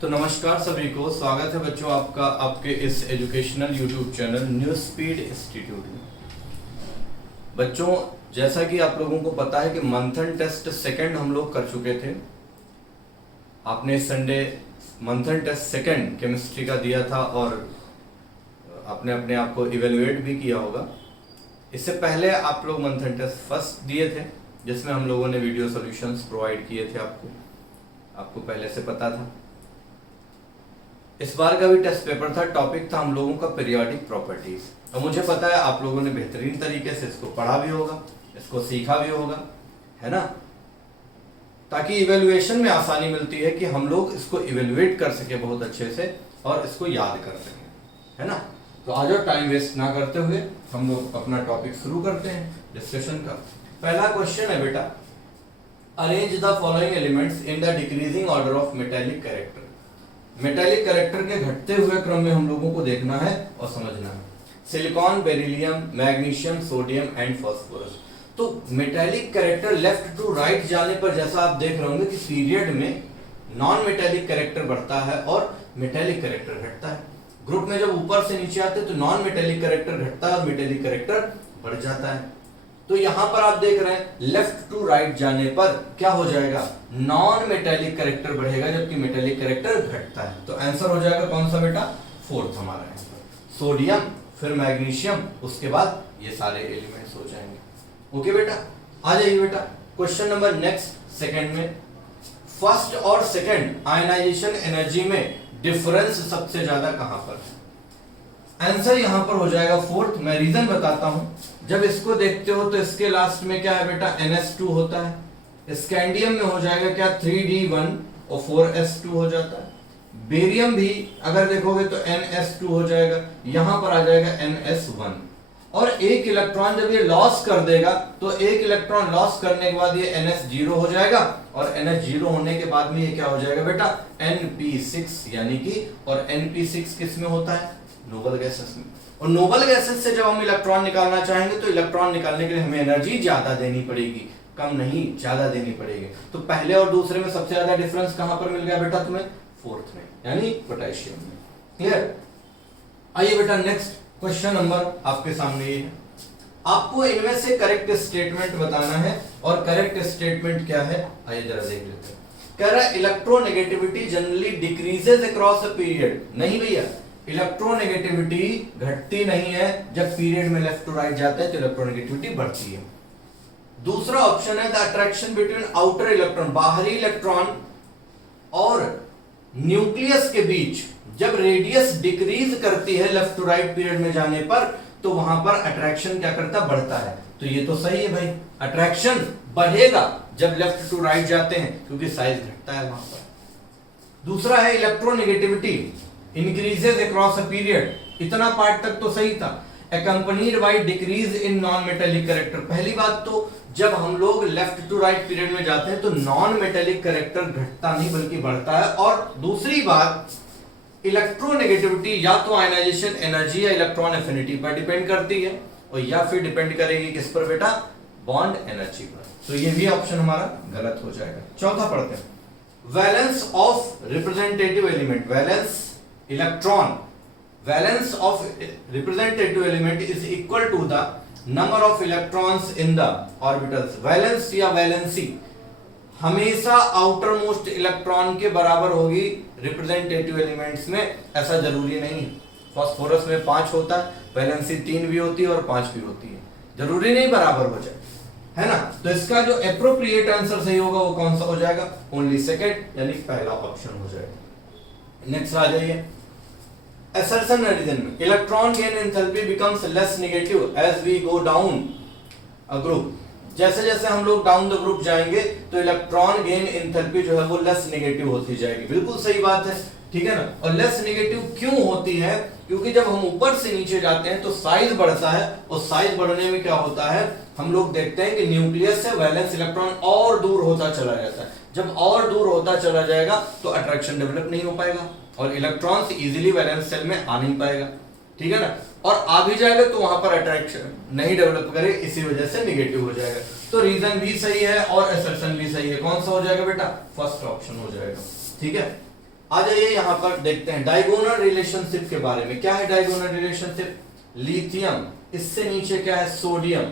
तो नमस्कार सभी को, स्वागत है बच्चों आपका आपके इस educational YouTube channel news speed institute में। बच्चों, जैसा कि आप लोगों को पता है कि मंथन टेस्ट सेकंड हम लोग कर चुके थे। आपने संडे मंथन टेस्ट सेकंड केमिस्ट्री का दिया था और आपने अपने आप को इवेलुएट भी किया होगा। इससे पहले आप लोग मंथन टेस्ट फर्स्ट दिए थे, जिसमें हम लोगों ने वीडियो सॉल्यूशंस प्रोवाइड किए थे आपको पहले से पता था। इस बार का भी टेस्ट पेपर था, टॉपिक था हम लोगों का पीरियोडिक प्रॉपर्टीज। तो मुझे पता है आप लोगों ने बेहतरीन तरीके से इसको पढ़ा भी होगा, इसको सीखा भी होगा, है ना, ताकि इवेल्युएशन में आसानी मिलती है कि हम लोग इसको इवेल्युएट कर सके बहुत अच्छे से और इसको याद कर सके, है ना। तो आ जाओ, टाइम वेस्ट ना करते हुए हम लोग अपना टॉपिक शुरू करते हैं डिस्कशन का। पहला क्वेश्चन है बेटा, arrange the following elements in the decreasing order of metallic character. Metallic character के घटते हुए क्रम में हम लोगों को देखना है और समझना है। Silicon, beryllium, magnesium, sodium and phosphorus. तो metallic character left to right जाने पर जैसा आप देख रहे होंगे कि पीरियड में नॉन मेटेलिक कैरेक्टर बढ़ता है और मेटेलिक कैरेक्टर घटता है। ग्रुप में जब ऊपर से नीचे आते हैं तो नॉन मेटेलिक कैरेक्टर घटता है और मेटेलिक कैरेक्टर बढ़ जाता है। तो यहां पर आप देख रहे हैं लेफ्ट टू राइट जाने पर क्या हो जाएगा, नॉन मेटेलिक कैरेक्टर बढ़ेगा जबकि मेटेलिक कैरेक्टर घटता है। तो आंसर हो जाएगा कौन सा बेटा, फोर्थ हमारा आंसर। सोडियम, फिर मैग्नीशियम, उसके बाद ये सारे एलिमेंट्स हो जाएंगे। ओके बेटा, आ जाइए बेटा क्वेश्चन नंबर नेक्स्ट सेकंड में। फर्स्ट और सेकंड आयनाइजेशन एनर्जी में डिफरेंस सबसे ज्यादा कहां पर है? आंसर यहां पर हो जाएगा फोर्थ। मैं रीजन बताता हूं। जब इसको देखते हो तो इसके लास्ट में क्या है बेटा, NS2 होता है। स्कैंडियम में हो जाएगा क्या, 3D1 और 4S2 हो जाता है। बेरियम भी अगर देखोगे तो NS2 हो जाएगा, यहां पर आ जाएगा NS1। और एक इलेक्ट्रॉन जब ये लॉस कर देगा तो एक इलेक्ट्रॉन लॉस करने के बाद ये NS0 हो जाएगा और NS0 होने के बाद में ये क्या हो जाएगा बेटा, NP6 यानी कि, और NP6 किस में होता है, नोबल गैसेस में। और नोबल गैसेस से जब हम इलेक्ट्रॉन निकालना चाहेंगे तो इलेक्ट्रॉन निकालने के लिए हमें एनर्जी ज्यादा देनी पड़ेगी, कम नहीं, ज्यादा देनी पड़ेगी। तो पहले और दूसरे में सबसे ज्यादा डिफरेंस कहां पर मिल गया बेटा तुम्हें, फोर्थ में, यानी पोटेशियम में। क्लियर। आइए बेटा नेक्स्ट क्वेश्चन नंबर आपके सामने ये है। आपको इनमें से करेक्ट स्टेटमेंट बताना है और करेक्ट स्टेटमेंट क्या है, आइए जरा देख लेते हैं। कह रहा है electronegativity generally decreases across a period. नहीं भैया, इलेक्ट्रोनेगेटिविटी घटती नहीं है, जब पीरियड में लेफ्ट टू राइट जाता है तो इलेक्ट्रोनेगेटिविटी बढ़ती है। दूसरा ऑप्शन है the attraction between outer electron, बाहरी इलेक्ट्रॉन और न्यूक्लियस के बीच जब रेडियस डिक्रीज करती है लेफ्ट टू राइट पीरियड में जाने पर, तो वहां पर अट्रैक्शन क्या करता, बढ़ता है। तो ये तो सही है भाई, अट्रैक्शन बढ़ेगा जब लेफ्ट टू राइट जाते हैं क्योंकि साइज घटता है वहां पर। दूसरा है electronegativity increases across a period, इतना पार्ट तक तो सही था। accompanied by decrease in non metallic character। पहली बात तो जब हम लोग लेफ्ट टू राइट पीरियड में जाते हैं तो नॉन मेटेलिक कैरेक्टर घटता नहीं बल्कि बढ़ता है। और दूसरी बात, इलेक्ट्रोनेगेटिविटी या तो आयनाइजेशन एनर्जी या इलेक्ट्रॉन एफिनिटी पर डिपेंड करती है और या फिर डिपेंड करेगी किस पर बेटा, बॉन्ड एनर्जी पर। तो ये भी ऑप्शन हमारा गलत हो जाएगा। चौथा पढ़ते हैं, valence of representative element, valence electron, valence of representative element is equal to the number of electrons in the orbitals। Valence या वैलेंसी हमेशा आउटर मोस्ट इलेक्ट्रॉन के बराबर होगी रिप्रेजेंटेटिव एलिमेंट्स में, ऐसा जरूरी नहीं है। फास्फोरस में 5 होता है, वैलेंसी 3 भी होती है और 5 भी होती है, जरूरी नहीं बराबर हो जाए, है ना। तो इसका जो एप्रोप्रिएट आंसर सही होगा वो कौन सा हो जाएगा, ओनली सेकंड, यानी पहला ऑप्शन हो जाएगा। नेक्स्ट आ जाइए, assertion रीजन में electron gain enthalpy becomes less negative as we go down a group. जैसे जैसे हम लोग डाउन द ग्रुप जाएंगे तो इलेक्ट्रॉन गेन एंथैल्पी जो है वो लेस नेगेटिव होती जाएगी। बिल्कुल सही बात है, ठीक है ना। और लेस नेगेटिव क्यों होती है, क्योंकि जब हम ऊपर से नीचे जाते हैं तो साइज बढ़ता है और साइज बढ़ने में क्या होता है, हम लोग देखते हैं कि न्यूक्लियस से वैलेंस इलेक्ट्रॉन और दूर होता चला जाता है। जब और दूर होता चला जाएगा तो अट्रैक्शन डेवलप नहीं हो पाएगा और इलेक्ट्रॉन्स इजीली वैलेंस सेल में आ नहीं पाएगा, ठीक है ना। और आ भी जाएगा तो वहां पर अट्रैक्शन नहीं डेवलप करे, इसी वजह से नेगेटिव हो जाएगा। तो रीजन भी सही है और असर्शन भी सही है। कौन सा हो जाएगा बेटा, फर्स्ट ऑप्शन हो जाएगा, ठीक है। आ जाइए यहाँ पर देखते हैं डायगोनल रिलेशनशिप के बारे में। क्या है डायगोनल रिलेशनशिप? लिथियम, इससे नीचे क्या है? सोडियम,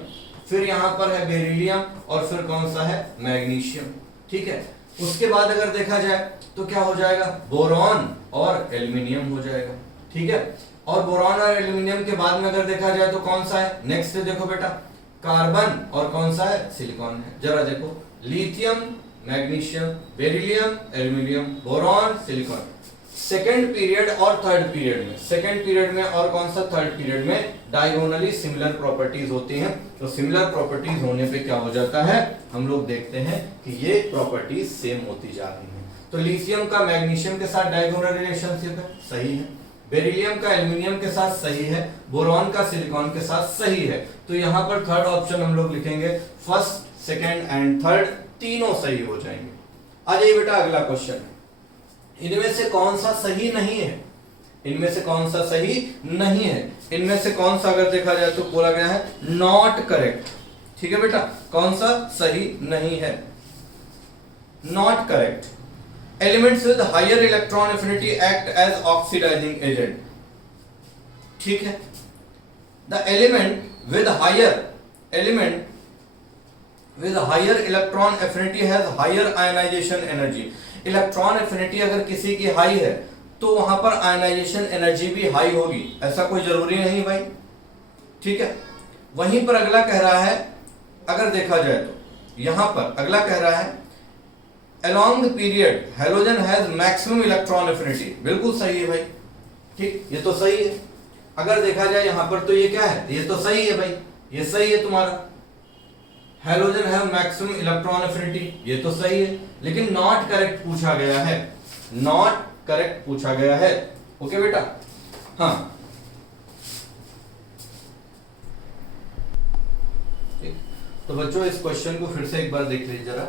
फिर यहाँ पर है बेरिलियम और फिर कौन सा है? मैग्नीशियम। ठीक है, उसके बाद अगर देखा जाए तो क्या हो जाएगा? बोरॉन और एल्यूमिनियम हो जाएगा। ठीक है, और बोरॉन और एल्यूमिनियम के बाद में अगर देखा जाए तो कौन सा है? नेक्स्ट देखो बेटा, कार्बन और कौन सा है? सिलिकॉन है। जरा देखो, lithium, magnesium, beryllium, aluminium, boron, silicon. Second period और थर्ड पीरियड में, सेकेंड पीरियड में और कौन सा? थर्ड पीरियड में डायगोनली सिमिलर प्रॉपर्टीज होती हैं। तो सिमिलर प्रॉपर्टीज होने पे क्या हो जाता है? हम लोग देखते हैं कि ये प्रॉपर्टीज सेम होती जा रही हैं। तो लिथियम का मैग्नीशियम के साथ डायगोनल रिलेशनशिप है, सही है। बेरिलियम का एल्यूमिनियम के साथ सही है। बोरॉन का सिलिकॉन के साथ सही है। तो यहाँ पर थर्ड ऑप्शन हम लोग लिखेंगे, फर्स्ट, सेकेंड एंड थर्ड तीनों सही हो जाएंगे। आ जाइए बेटा अगला क्वेश्चन, इनमें से कौन सा सही नहीं है? इनमें से कौन सा सही नहीं है? इनमें से कौन सा अगर देखा जाए तो बोला गया है नॉट करेक्ट। ठीक है बेटा, कौन सा सही नहीं है? Not correct. Elements with higher electron affinity act as oxidizing agent. ठीक है, the element with higher electron affinity has higher ionization energy. Electron affinity अगर किसी की हाई है तो वहां पर आयनाइजेशन एनर्जी भी हाई होगी, ऐसा कोई जरूरी नहीं भाई। ठीक है, वहीं पर अगला कह रहा है, अगर देखा जाए तो यहां पर अगला कह रहा है along the period halogen has maximum electron affinity। बिल्कुल सही है भाई, ठीक, ये तो सही है। अगर देखा जाए यहां पर तो ये क्या है? ये तो सही है भाई, ये सही है तुम्हारा, हेलोजन है मैक्सिमम इलेक्ट्रॉन एफिनिटी, ये तो सही है। लेकिन नॉट करेक्ट पूछा गया है, नॉट करेक्ट पूछा गया है। ओके बेटा, हाँ ठीक। तो बच्चों इस क्वेश्चन को फिर से एक बार देख लीजिए जरा,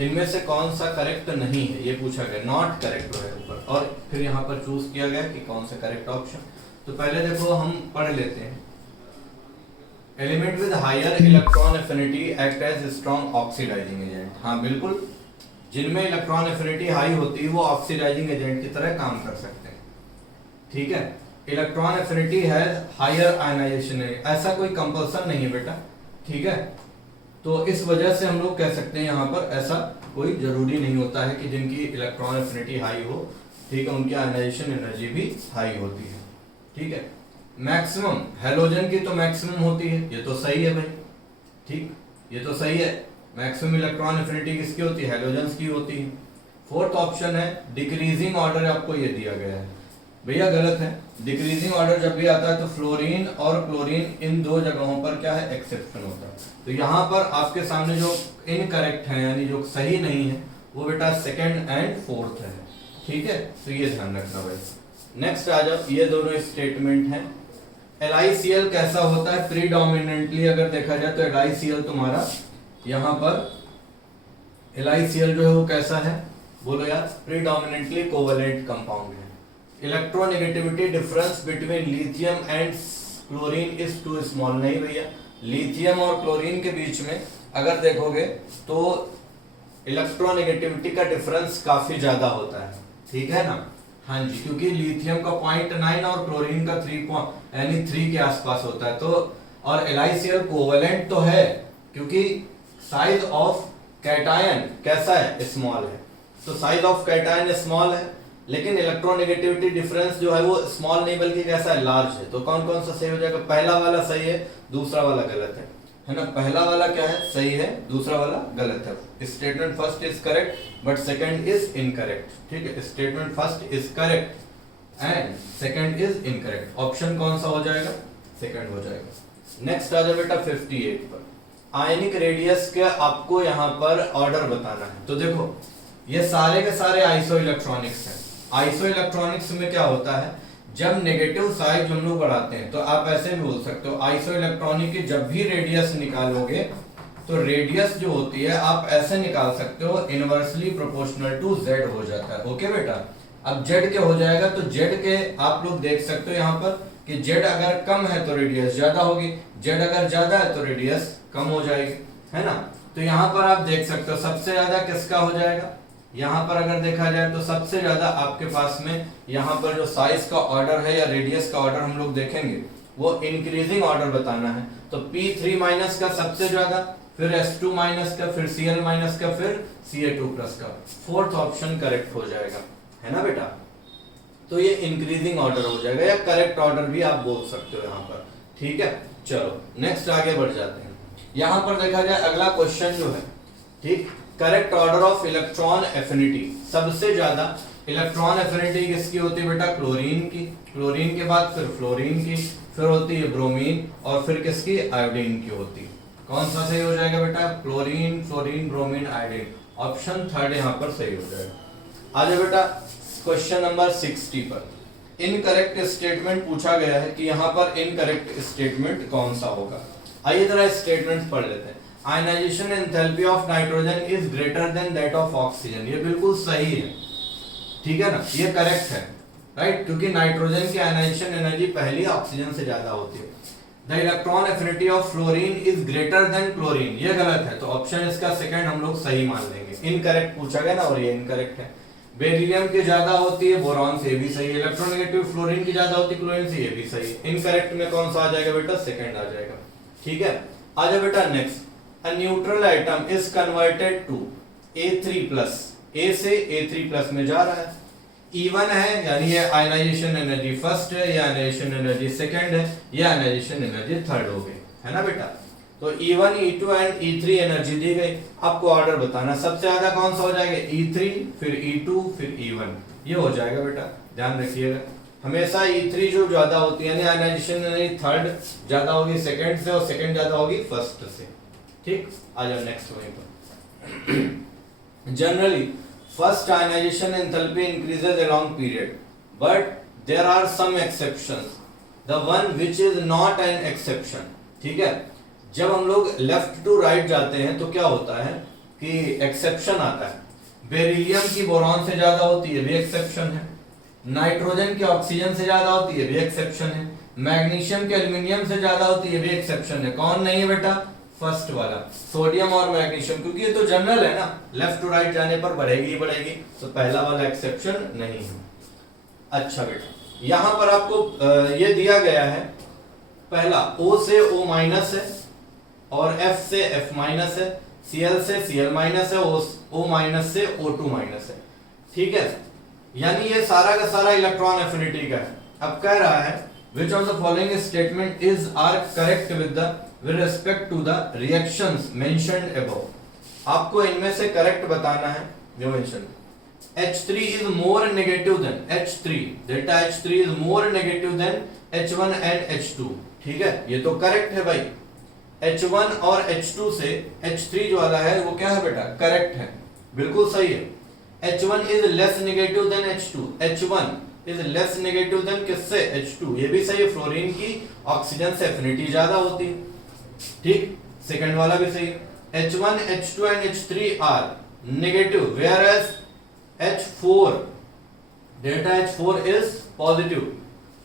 इनमें से कौन सा करेक्ट नहीं है ये पूछा गया, नॉट करेक्ट है ऊपर, और फिर यहाँ पर चूज किया गया कि कौन सा करेक्ट ऑप्शन। तो पहले देखो हम पढ़ लेते हैं, element with higher electron affinity act as strong oxidizing agent. हाँ बिल्कुल, जिनमें इलेक्ट्रॉन एफिनिटी हाई होती है वो ऑक्सीडाइजिंग एजेंट की तरह काम कर सकते हैं। ठीक है, electron affinity has higher ionization, ऐसा कोई कंपल्सन नहीं है बेटा। ठीक है, तो इस वजह से हम लोग कह सकते हैं यहाँ पर ऐसा कोई जरूरी नहीं होता है कि जिनकी इलेक्ट्रॉन एफिनिटी हाई हो, ठीक है, उनकी आयनाइजेशन एनर्जी भी हाई होती है। ठीक है, मैक्सिमम हेलोजन की तो मैक्सिमम होती है, ये तो सही है भाई, ठीक, ये तो सही है। मैक्सिमम इलेक्ट्रॉन एफिनिटी किसकी होती है? हेलोजन्स की होती है। फोर्थ ऑप्शन है डिक्रीजिंग ऑर्डर, आपको ये दिया गया है भैया, गलत है। डिक्रीजिंग ऑर्डर जब भी आता है तो फ्लोरीन और क्लोरीन इन दो जगहों पर क्या है? एक्सेप्शन होता है। तो यहाँ पर आपके सामने जो इनकरेक्ट है यानी जो सही नहीं है वो बेटा सेकंड एंड फोर्थ है। ठीक है, तो ये ध्यान रखना भाई। नेक्स्ट आ जाओ, ये दोनों स्टेटमेंट हैं। LiCl कैसा होता है? प्रीडोमिनेंटली अगर देखा जाए तो LiCl तुम्हारा यहाँ पर LiCl जो है वो कैसा है? बोलो यार, प्रीडोमिनेंटली कोवेलेंट कंपाउंड है। Electronegativity difference between lithium and chlorine is too small. नहीं भैया, लिथियम और क्लोरीन के बीच में अगर देखोगे तो इलेक्ट्रोनेगेटिविटी का डिफरेंस काफी ज्यादा होता है। ठीक है ना? हाँ जी, क्योंकि लिथियम का 0.9 और क्लोरीन का 3 के आसपास होता है। तो और LiCl कोवेलेंट तो है क्योंकि साइज ऑफ कैटायन कैसा है? स्मॉल है। तो साइज ऑफ कैटायन स्मॉल है, लेकिन इलेक्ट्रोनेगेटिविटी डिफरेंस जो है वो स्मॉल नहीं बल्कि कैसा है? लार्ज है। तो कौन कौन सा सही हो जाएगा? पहला वाला सही है, दूसरा वाला गलत है ना? पहला वाला क्या है? सही है, दूसरा वाला गलत है। Statement first is correct but second is incorrect. ठीक है, statement first is correct and second is incorrect. Option कौन सा हो जाएगा? सेकंड हो जाएगा। नेक्स्ट आ जाए बेटा 58 पर, आयनिक रेडियस के आपको यहाँ पर ऑर्डर बताना है। तो देखो ये सारे के सारे आइसो इलेक्ट्रॉनिक्स हैं। आइसो इलेक्ट्रॉनिक्स में क्या होता है? जब नेगेटिव साइड हम लोग बढ़ाते हैं तो आप ऐसे भी बोल सकते हो, आइसो इलेक्ट्रॉनिक की जब भी रेडियस निकालोगे तो रेडियस जो होती है आप ऐसे निकाल सकते हो, इनवर्सली प्रोपोर्शनल टू z हो जाता है। ओके बेटा, अब z के हो जाएगा तो z के आप लोग देख सकते हो यहाँ पर कि z अगर कम है तो रेडियस ज्यादा होगी, z अगर ज्यादा है तो रेडियस कम हो जाएगी, है ना? तो यहाँ पर आप देख सकते हो सबसे ज्यादा किसका हो जाएगा? यहाँ पर अगर देखा जाए तो सबसे ज्यादा आपके पास में यहाँ पर जो साइज का ऑर्डर है या रेडियस का ऑर्डर हम लोग देखेंगे वो इंक्रीजिंग ऑर्डर बताना है। तो P3 माइनस का सबसे ज्यादा, फिर S2 माइनस का, फिर Cl माइनस का, फिर Ca2 प्लस का। फोर्थ ऑप्शन करेक्ट हो जाएगा, है ना बेटा। तो ये इंक्रीजिंग ऑर्डर हो जाएगा या करेक्ट ऑर्डर भी आप बोल सकते हो यहाँ पर, ठीक है। चलो नेक्स्ट आगे बढ़ जाते हैं। यहाँ पर देखा जाए अगला क्वेश्चन जो है, ठीक, correct order of electron affinity. सबसे ज्यादा इलेक्ट्रॉन एफिनिटी किसकी होती है बेटा? क्लोरीन की। क्लोरीन के बाद फिर फ्लोरीन की, फिर होती है ब्रोमीन, और फिर किसकी? आयोडीन की होती है। कौन सा सही हो जाएगा बेटा? Chlorine, fluorine, bromine, iodine. Option third यहाँ पर सही हो जाएगा। आगे बेटा क्वेश्चन नंबर 60 पर इनकरेक्ट स्टेटमेंट पूछा गया है कि यहाँ पर इनकरेक्ट स्टेटमेंट कौन सा होगा। आइए जरा स्टेटमेंट पढ़ लेते हैं। Ionization enthalpy of nitrogen is greater than that of oxygen. ये बिल्कुल सही है, ठीक है ना, ये करेक्ट है, राइट, क्योंकि नाइट्रोजन की आयनाइजेशन एनर्जी पहली ऑक्सीजन से ज्यादा होती है। The electron affinity of fluorine is greater than chlorine, ये गलत है, तो ऑप्शन इसका सेकंड हम लोग सही मान लेंगे। इनकरेक्ट पूछा गया ना, और ये इनकरेक्ट है। बेरिलियम की ज्यादा होती है बोरॉन से, भी सही है। इलेक्ट्रोनेगेटिव फ्लोरीन की ज्यादा होती है क्लोरीन से, ये भी सही है। इनकरेक्ट में कौन सा आ जाएगा बेटा? सेकंड आ जाएगा, ठीक है। आ जाओ बेटा next. A neutral atom is converted to A3+, A से A3+ में जा रहा है। E1 है, यानी ये आयनाइजेशन एनर्जी फर्स्ट है, ये आयनाइजेशन एनर्जी सेकंड है, ये आयनाइजेशन एनर्जी थर्ड हो गई, है ना बेटा। तो E1, E2 and E3 energy दी गई। आपको ऑर्डर बताना, सबसे ज्यादा कौन सा हो जाएगा? E3, फिर E2, फिर E1, ये हो जाएगा बेटा, ध्यान रखिएगा। हमेशा E3 जो ज्यादा होती है, यानी आयनाइजेशन एनर्जी थर्ड ज्यादा होगी सेकंड से, और सेकंड ज्यादा होगी फर्स्ट से, ठीक। आ जाओ नेक्स्ट वहीं पर। Generally first ionization enthalpy increases along period, but there are some exceptions, the one which is not an exception, ठीक है। जब हम लोग लेफ्ट टू राइट जाते हैं तो क्या होता है कि एक्सेप्शन आता है। बेरिलियम की बोरॉन से ज्यादा होती है, भी एक्सेप्शन है। नाइट्रोजन की ऑक्सीजन से ज्यादा होती है, भी एक्सेप्शन है। मैग्नीशियम की एल्युमिनियम से ज्यादा होती है, भी एक्सेप्शन है। कौन नहीं है बेटा? फर्स्ट वाला, सोडियम और मैग्नीशियम, क्योंकि ये तो जनरल है ना, लेफ्ट टू राइट जाने पर बढ़ेगी ही बढ़ेगी, तो पहला वाला एक्सेप्शन नहीं है। अच्छा बेटा, यहां पर आपको ये दिया गया है, पहला O से O माइनस है, और F से F माइनस है, Cl से Cl माइनस है, O माइनस से O2 माइनस है, ठीक है। यानी ये सारा का सारा इलेक्ट्रॉन एफिनिटी का है। अब कह रहा है which of the following statement is are correct with respect to the reactions mentioned above। आपको इनमें से करेक्ट बताना है जो mention. H3 is more negative than H3, delta H3 is more negative than H1 and H2, ठीक है, ये तो करेक्ट है भाई। H1 और H2 से H3 जो वाला है वो क्या है बेटा? करेक्ट है, बिल्कुल सही है। H1 is less negative than H2, H1 is less negative than किससे? H2, ये भी सही है। फ्लोरीन की ऑक्सीजन से एफिनिटी ज्यादा होती है, ठीक। सेकंड वाला भी सही है। H1, H2 and H3 are negative, whereas H4, delta H4 is positive।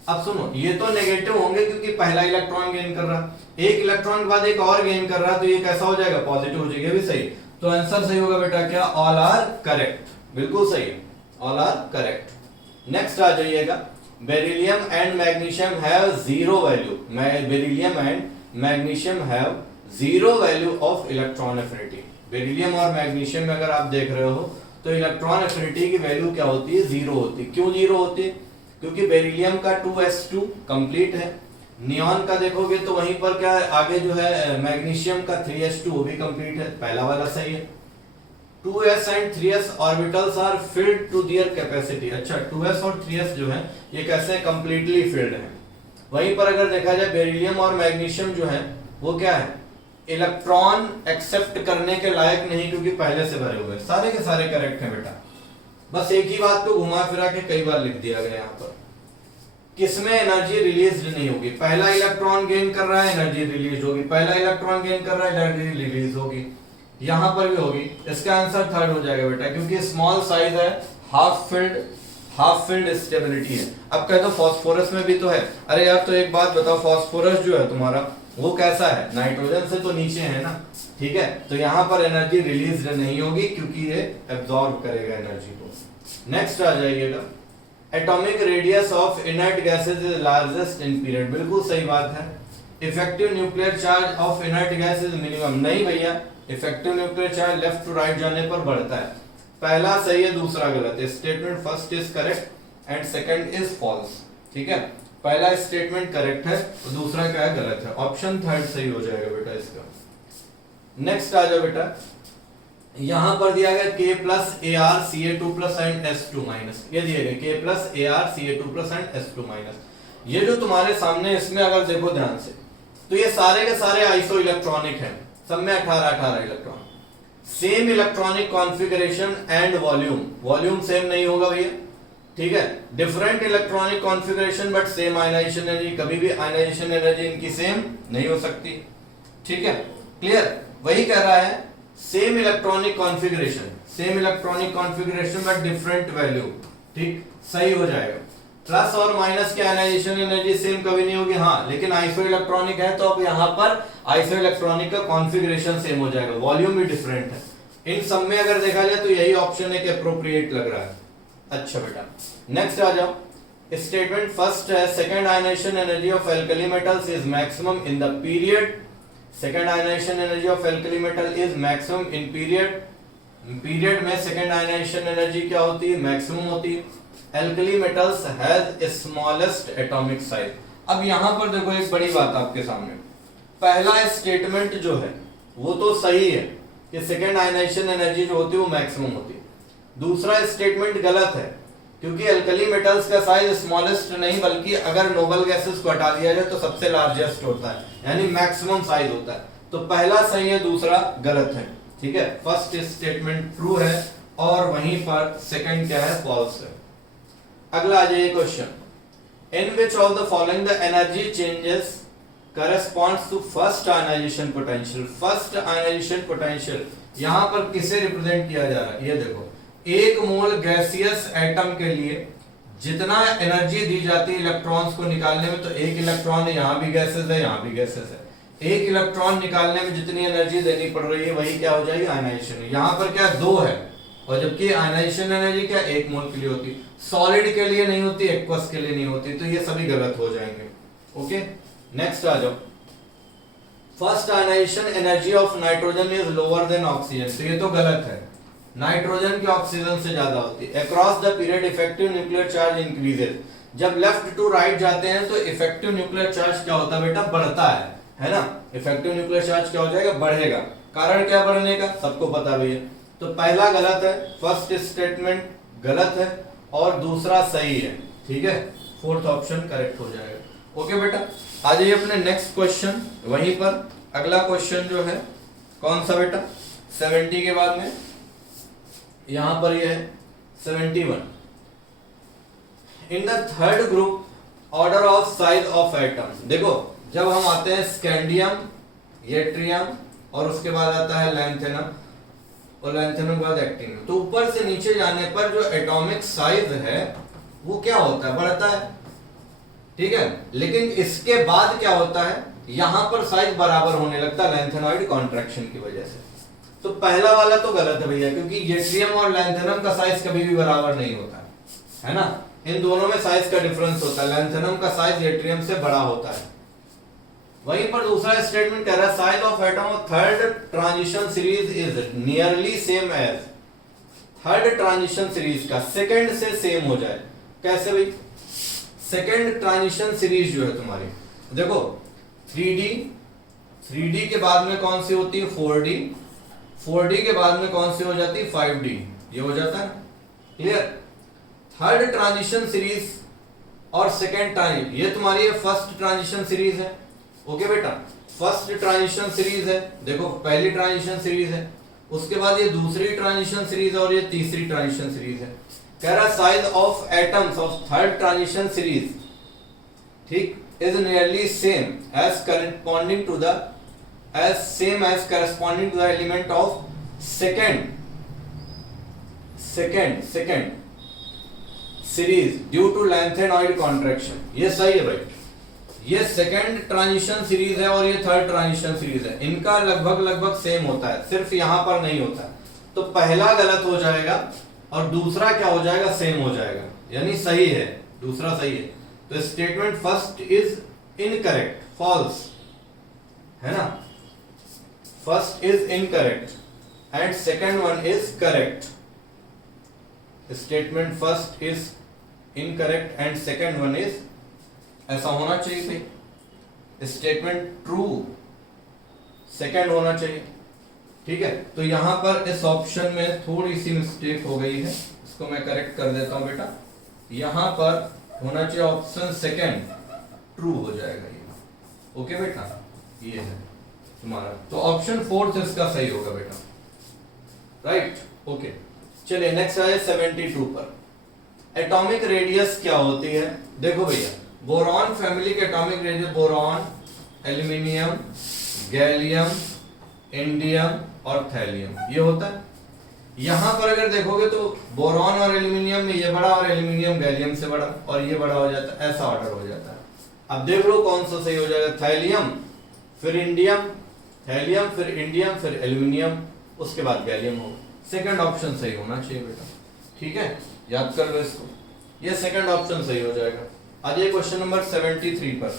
अब सुनो, ये तो नेगेटिव होंगे क्योंकि पहला इलेक्ट्रॉन गेन कर रहा, एक इलेक्ट्रॉन के बाद एक और गेन कर रहा, तो ये कैसा हो जाएगा? पॉजिटिव हो जाएगा, भी सही। तो आंसर सही होगा बेटा क्या? ऑल आर करेक्ट, बिल्कुल सही है, ऑल आर करेक्ट। नेक्स्ट आ जाइएगा। Beryllium and magnesium have zero value, beryllium and magnesium have zero value of electron affinity. Beryllium और मैग्नीशियम में अगर आप देख रहे हो तो इलेक्ट्रॉन एफिनिटी की वैल्यू क्या होती है? जीरो होती है। क्यों जीरो होती है? क्योंकि बेरिलियम का 2s2 कंप्लीट है, नियॉन का देखोगे तो वहीं पर क्या है, आगे जो है मैग्नीशियम का 3s2 वो भी कंप्लीट है, पहला वाला सही है। 2s and 3s orbitals are filled to their capacity. अच्छा, 2s और 3s जो है ये कैसे कंप्लीटली फिल्ड है। वहीं पर अगर देखा जाए बेरिलियम और मैग्नीशियम जो है वो क्या है? इलेक्ट्रॉन एक्सेप्ट करने के लायक नहीं, क्योंकि पहले से भरे हुए। सारे के सारे करेक्ट हैं बेटा, बस एक ही बात को घुमा फिरा के कई बार लिख दिया गया यहाँ पर। किसमें एनर्जी रिलीज नहीं होगी? पहला इलेक्ट्रॉन गेन कर रहा है, एनर्जी रिलीज होगी। पहला इलेक्ट्रॉन गेन कर रहा है, एनर्जी रिलीज होगी। यहां पर भी होगी। इसका आंसर थर्ड हो जाएगा बेटा, क्योंकि स्मॉल साइज है, हाफ फील्ड स्टेबिलिटी है। अब कह दो फास्फोरस में भी तो है। अरे यार, तो एक बात बताओ, फास्फोरस जो है तुम्हारा वो कैसा है, नाइट्रोजन से तो नीचे है ना, ठीक है, तो यहाँ पर एनर्जी रिलीज नहीं होगी क्योंकि ये एब्जॉर्ब करेगा एनर्जी को। नेक्स्ट आ जाइएगा, atomic radius of inert gases is largest in period, बिल्कुल सही बात है। Effective nuclear charge of inert gas is minimum, नहीं भैया, effective nuclear charge left to right जाने पर बढ़ता है। पहला सही है, दूसरा गलत है। Statement first is correct and second is false, ठीक है, पहला स्टेटमेंट करेक्ट है और दूसरा क्या है, गलत है। ऑप्शन थर्ड सही हो जाएगा बेटा इसका। नेक्स्ट आ जाओ बेटा, यहां पर दिया गया K plus AR Ca2 plus and S2 minus, ये दिए गए K plus AR Ca2 plus and S2 minus. ये जो तुम्हारे सामने इसमें अगर देखो ध्यान से तो ये सारे के सारे आइसो इलेक्ट्रॉनिक हैं, सब में 18-18 electron, same electronic configuration and volume, volume same नहीं होगा भैया, ठीक है, different electronic configuration but same ionization energy, कभी भी आयनाइजेशन एनर्जी इनकी सेम नहीं हो सकती, ठीक है, क्लियर। वही कह रहा है same electronic configuration, same electronic configuration but different value, ठीक, सही हो जाएगा। प्लस और माइनस की आयनाइजेशन एनर्जी सेम कभी नहीं होगी, हाँ, लेकिन आइसो इलेक्ट्रॉनिक है तो अब यहाँ पर आइसो इलेक्ट्रॉनिक का कॉन्फ़िगरेशन सेम हो जाएगा, वॉल्यूम भी डिफरेंट है। इन सब में अगर देखा जाए तो यही ऑप्शन एक अप्रोप्रिएट लग रहा है। अच्छा बेटा, नेक्स्ट आ जाओ, स्टेटमेंट फर्स्ट है second ionization energy of alkali metals is maximum in the period, second ionization energy of alkali metal is maximum in period, period में सेकंड आयनाइजेशन एनर्जी क्या होती है, मैक्सिमम होती है। Alkali metals has smallest atomic size. अब यहां पर देखो एक बड़ी बात आपके सामने, पहला स्टेटमेंट जो है वो तो सही है कि सेकंड आयनाइजेशन एनर्जी जो होती है वो मैक्सिमम होती है, दूसरा स्टेटमेंट गलत है क्योंकि एल्कली मेटल्स का साइज स्मॉलेस्ट नहीं बल्कि अगर नोबल गैसेस को हटा दिया जाए तो सबसे लार्जेस्ट होता है, यानी मैक्सिमम साइज होता है। तो पहला सही है, दूसरा गलत है, ठीक है, फर्स्ट स्टेटमेंट ट्रू है और वहीं पर सेकंड क्या है, फॉल्स है। अगला आ जाइए question, in which of the following the energy changes corresponds to first ionization potential, first ionization potential यहां पर किसे रिप्रेजेंट किया जा रहा है, ये देखो, एक मोल गैसियस एटम के लिए जितना एनर्जी दी जाती है इलेक्ट्रॉन्स को निकालने में, तो एक इलेक्ट्रॉन यहां भी गैसेस है, यहां भी गैसेस है, एक इलेक्ट्रॉन निकालने में जितनी एनर्जी देनी पड़ रही है वही क्या हो जाएगी, आयनाइजेशन। यहां पर क्या 2 है और जबकि आयनाइजेशन एनर्जी क्या 1 मोल के लिए होती, सॉलिड के लिए नहीं होती, एक्वस के लिए नहीं होती, तो ये सभी गलत हो जाएंगे। ओके, नेक्स्ट आ जाओ, first ionization energy of nitrogen is lower than oxygen, तो ये तो गलत है, नाइट्रोजन की ऑक्सीजन से ज्यादा होती है। Across the period effective nuclear charge increases, जब लेफ्ट टू राइट जाते हैं तो इफेक्टिव न्यूक्लियर चार्ज क्या होता है बेटा, बढ़ता है ना, इफेक्टिव न्यूक्लियर चार्ज क्या हो जाएगा, बढ़ेगा। कारण क्या बढ़ने का, सबको पता भी है, तो पहला गलत है, फर्स्ट स्टेटमेंट गलत है और दूसरा सही है, ठीक है, फोर्थ ऑप्शन करेक्ट हो जाएगा। ओके बेटा, आ जाइए अपने नेक्स्ट क्वेश्चन, वहीं पर अगला क्वेश्चन जो है कौन सा बेटा, 70 के बाद में यहां पर ये है 71। In the third group order of size of atom, देखो जब हम आते हैं स्कैंडियम, येट्रियम और उसके बाद आता है लैंथेनम और लैंथेनम के बाद एक्टिनियम, तो ऊपर से नीचे जाने पर जो एटॉमिक साइज है वो क्या होता है, बढ़ता है, ठीक है, लेकिन इसके बाद क्या होता है, यहां पर साइज बराबर होने लगता है लैंथेनॉइड कॉन्ट्रैक्शन की वजह से। तो पहला वाला तो गलत है भैया, क्योंकि येट्रियम और लैंथेनम का साइज कभी भी बराबर नहीं होता है ना, इन दोनों में साइज का डिफरेंस होता है, लैंथेनम का साइज येट्रियम से बड़ा होता है। वहीं पर दूसरा स्टेटमेंट कह रहा है size of atom of third transition series is nearly same as, third transition series का सेकंड से सेम हो जाए, कैसे भाई, सेकंड ट्रांजिशन सीरीज जो है तुम्हारी, देखो 3D के बाद में कौन सी होती है 4D, 4D के बाद में कौन सी हो जाती है 5D, ये हो जाता है, क्लियर। थर्ड ट्रांजिशन सीरीज और सेकंड ट्रांजिशन, ये तुम्हारी फर्स्ट ट्रांजिशन सीरीज है, ओके बेटा, फर्स्ट ट्रांजिशन सीरीज है, देखो पहली ट्रांजिशन सीरीज है, उसके बाद ये दूसरी ट्रांजिशन सीरीज और ये तीसरी ट्रांजिशन सीरीज है। कह रहा size of atoms of third transition series, ठीक, is nearly same as corresponding to the corresponding to the element of second series due to lengthenoid contraction, ये सही है भाई, ये सेकंड ट्रांजिशन सीरीज है और ये थर्ड ट्रांजिशन सीरीज है, इनका लगभग सेम होता है, सिर्फ यहां पर नहीं होता है। तो पहला गलत हो जाएगा और दूसरा क्या हो जाएगा, सेम हो जाएगा, यानी सही है, दूसरा सही है। तो statement first is incorrect, false है ना, first is incorrect and second one is correct. Statement first is incorrect and second one is, ऐसा होना चाहिए भाई, स्टेटमेंट ट्रू सेकंड होना चाहिए, ठीक है। तो यहां पर इस ऑप्शन में थोड़ी सी मिस्टेक हो गई है, इसको मैं करेक्ट कर देता हूं बेटा। यहां पर होना चाहिए ऑप्शन सेकंड, ट्रू हो जाएगा ये, ओके बेटा, ये है तुम्हारा। तो ऑप्शन फोर्थ इसका सही होगा बेटा, राइट, ओके। चलिए नेक्स्ट है 72 पर। एटॉमिक रेडियस क्या होती है, देखो भैया, बोरॉन फैमिली के atomic radius, boron, aluminium, gallium, indium और थैलियम, ये होता है। यहां पर अगर देखोगे तो बोरॉन और एल्यूमिनियम में ये बड़ा और एल्यूमिनियम गैलियम से बड़ा, और ये बड़ा हो जाता है, ऐसा ऑर्डर हो जाता है। अब देख लो कौन सा सही हो जाएगा, थैलियम फिर इंडियम, थैलियम फिर इंडियम फिर एल्यूमिनियम, उसके बाद गैलियम होगा। सेकंड ऑप्शन सही होना चाहिए बेटा, ठीक है, याद कर लो इसको, ये सेकंड ऑप्शन सही हो जाएगा। आज ये क्वेश्चन नंबर 73 पर,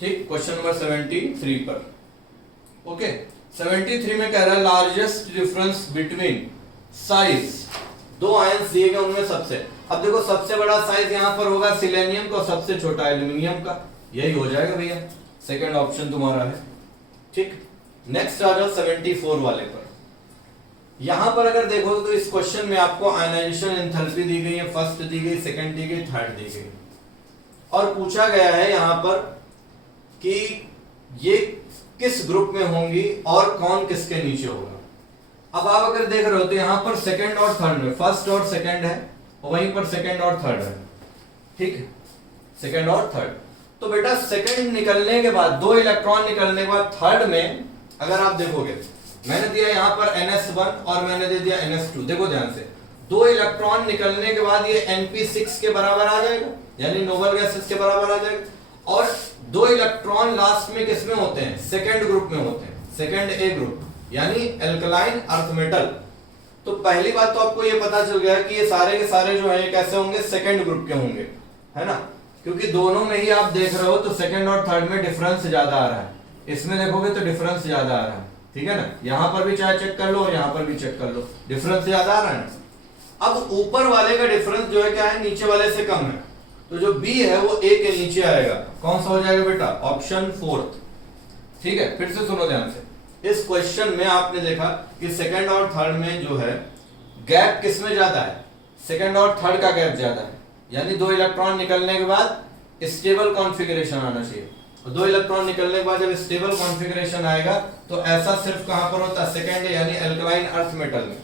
ठीक, क्वेश्चन नंबर 73 पर, ओके। 73 में कह रहा है लार्जेस्ट डिफरेंस बिटवीन साइज, दो आयंस दिए गए उनमें सबसे, अब देखो सबसे बड़ा साइज यहां पर होगा सिलेनियम का, सबसे छोटा एल्यूमिनियम का, यही हो जाएगा भैया, सेकंड ऑप्शन तुम्हारा है, ठीक। नेक्स्ट आ जाओ 74 वाले पर। यहां पर अगर देखोगे तो इस क्वेश्चन में आपको आयनाइजेशन एंथैल्पी दी गई है, फर्स्ट दी गई, सेकंड दी गई, थर्ड दी गई, और पूछा गया है यहां पर कि ये किस ग्रुप में होंगी और कौन किसके नीचे होगा। अब आप अगर देख रहे हो तो यहां पर सेकंड और थर्ड में, फर्स्ट और सेकंड है, वहीं पर सेकंड और थर्ड है, ठीक है, सेकंड और थर्ड। तो बेटा सेकंड निकलने के बाद, दो इलेक्ट्रॉन निकलने के बाद थर्ड में अगर आप देखोगे, मैंने दिया यहां पर NS1 और मैंने दे दिया NS2, देखो ध्यान से, दो इलेक्ट्रॉन निकलने के बाद ये NP6 के बराबर आ जाएगा, यानी नोबल गैसेस के बराबर आ जाएगा, और दो इलेक्ट्रॉन लास्ट में किसमें होते हैं, सेकंड ग्रुप में होते हैं, सेकंड ए ग्रुप, यानी एल्कलाइन अर्थ मेटल। तो पहली बात तो आपको ये पता चल गया कि ये सारे के सारे जो है कैसे होंगे, सेकंड ग्रुप के होंगे, है ना, क्योंकि दोनों में ही आप देख रहे हो तो सेकंड और थर्ड में डिफरेंस ज्यादा आ रहा है, इसमें देखोगे तो डिफरेंस ज्यादा आ रहा है, ठीक है ना, यहां पर भी चाहे चेक कर लो और यहां पर भी चेक कर लो, डिफरेंस ज्यादा आ रहा है ना। अब ऊपर वाले का डिफरेंस जो है क्या है, नीचे वाले से कम है, तो जो बी है वो ए के नीचे आएगा, कौन सा हो जाएगा बेटा, ऑप्शन फोर्थ, ठीक है। फिर से सुनो ध्यान से, इस क्वेश्चन में आपने देखा कि सेकंड और थर्ड में जो है गैप किसमें ज्यादा है, सेकंड और थर्ड का गैप ज्यादा है, यानी दो इलेक्ट्रॉन निकलने के बाद स्टेबल कॉन्फ़िगरेशन आना चाहिए, और दो इलेक्ट्रॉन निकलने के बाद जब स्टेबल कॉन्फ़िगरेशन आएगा तो ऐसा सिर्फ कहां पर होता है, सेकंड यानी एल्कलाइन अर्थ मेटल में।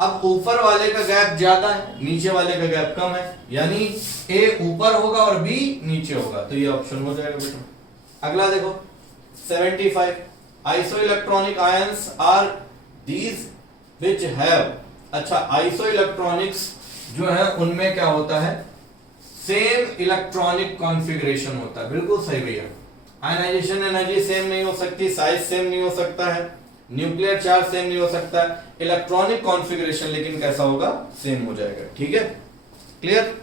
अब ऊपर वाले का गैप ज्यादा है, नीचे वाले का गैप कम है, यानी ए ऊपर होगा और बी नीचे होगा, तो ये ऑप्शन हो जाएगा बेटा। अगला देखो 75, isoelectronic ions are these which have, अच्छा आइसो इलेक्ट्रॉनिक्स जो है उनमें क्या होता है, सेम इलेक्ट्रॉनिक कॉन्फ़िगरेशन होता है, बिल्कुल सही भैया। आयनाइजेशन एनर्जी सेम नहीं हो सकती, साइज सेम नहीं हो सकता है, न्यूक्लियर चार्ज सेम नहीं हो सकता है, इलेक्ट्रॉनिक कॉन्फ़िगरेशन लेकिन कैसा होगा, सेम हो जाएगा, ठीक है, क्लियर।